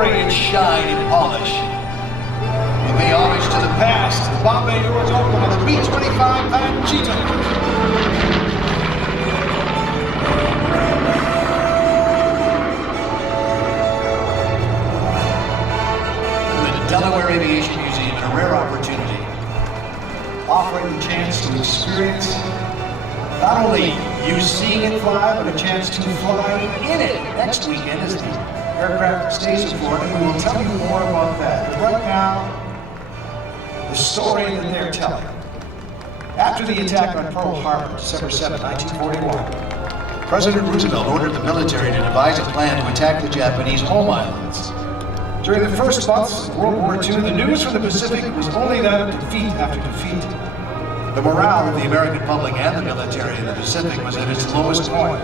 glory and shine and polish. We pay homage to the past. The Bombay doors open on the B-25 Panchito. Delaware Aviation Museum, and a rare opportunity, offering the chance to experience not only you seeing it fly, but a chance to fly in it next weekend as the aircraft stays in Florida. We will tell you more about that. But right now, the story that they're telling. After the attack on Pearl Harbor, December 7, 1941, President Roosevelt ordered the military to devise a plan to attack the Japanese home islands. During the first months of World War II, the news from the Pacific was only that of defeat after defeat. The morale of the American public and the military in the Pacific was at its lowest point.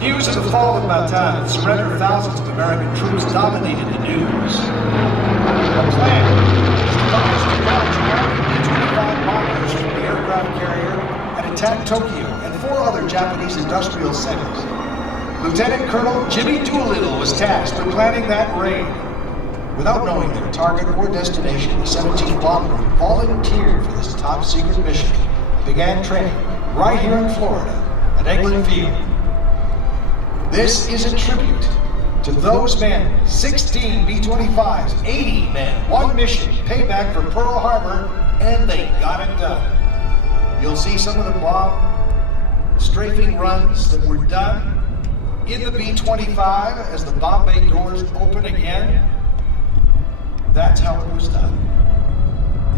News of the fall of Bataan and the surrender of thousands of American troops dominated the news. A plan was devised to launch American B-25 bombers from the aircraft carrier and attack Tokyo and 4 other Japanese industrial centers. Lieutenant Colonel Jimmy Doolittle was tasked with planning that raid. Without knowing their target or destination, the 17th Bomb Group volunteered for this top-secret mission and began training right here in Florida at England Field. This is a tribute to those men, 16 B-25s, 80 men, 1 mission, payback for Pearl Harbor, and they got it done. You'll see some of the bomb strafing runs that were done in the B-25 as the Bombay doors open again. That's how it was done.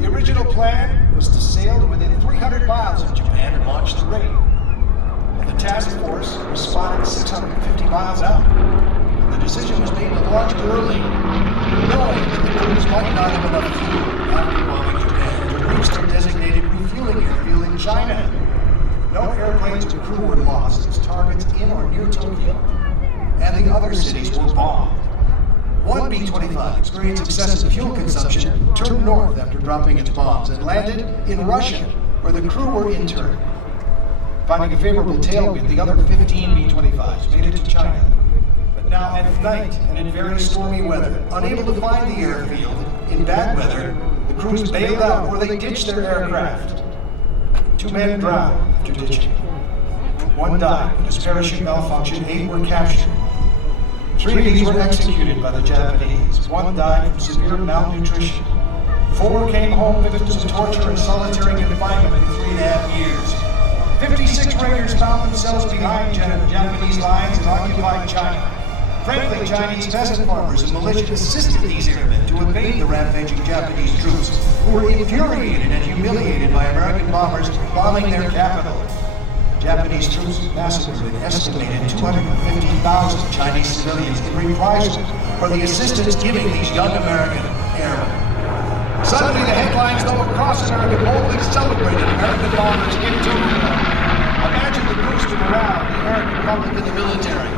The original plan was to sail to within 300 miles of Japan and launch the raid. And the task force was spotted 650 miles out. And the decision was made to launch early, knowing that the crews might not have enough fuel after bombing Japan to reach their designated refueling airfield in China. No airplanes or crew were lost as targets in or near Tokyo, and the other cities were bombed. One B-25 experienced excessive fuel consumption, turned north after dropping its bombs, and landed in Russia, where the crew were interned. Finding a favorable tailwind, the other 15 B-25s made it to China. But now at night and in very stormy weather, unable to find the airfield in bad weather, the crews bailed out or they ditched their aircraft. 2 men drowned after ditching. 1 died when his parachute malfunctioned, 8 were captured. 3 of these were executed by the Japanese. 1 died from severe malnutrition. 4 came home victims of torture and solitary confinement for 3.5 years. 56 raiders found themselves behind Japanese lines and occupied China. Friendly Chinese peasant farmers and militia assisted these airmen to evade the rampaging Japanese troops, who were infuriated and humiliated by American bombers bombing their capital. Japanese troops massacred an estimated 250,000 Chinese civilians in reprisal for the assistance given these young American airmen. Suddenly the headlines though across America boldly celebrated American bombers in Tokyo. Imagine the boost of morale of the American public and the military.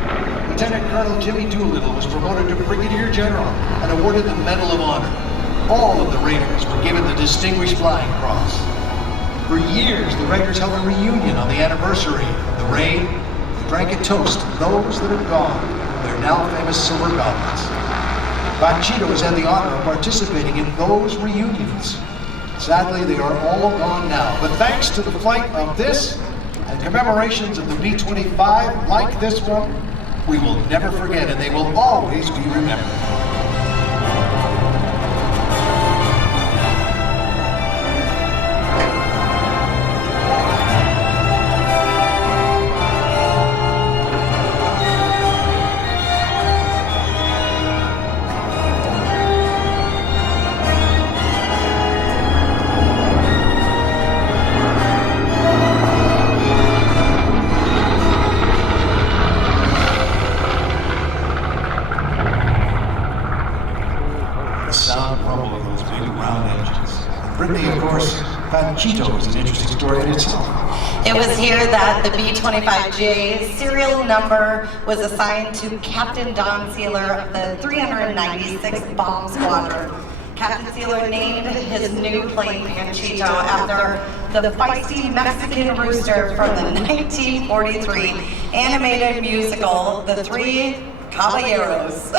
Lieutenant Colonel Jimmy Doolittle was promoted to Brigadier General and awarded the Medal of Honor. All of the Raiders were given the Distinguished Flying Cross. For years, the Raiders held a reunion on the anniversary of the raid. They drank a toast to those that are gone, their now famous silver goblets. Panchito has had the honor of participating in those reunions. Sadly, they are all gone now, but thanks to the flight of this and commemorations of the B-25 like this one, we will never forget and they will always be remembered. Panchito is an interesting story in itself. It was here that the B-25J serial number was assigned to Captain Don Sealer of the 396th Bomb Squadron. Captain Sealer named his new plane Panchito after the feisty Mexican rooster from the 1943 animated musical The Three Caballeros.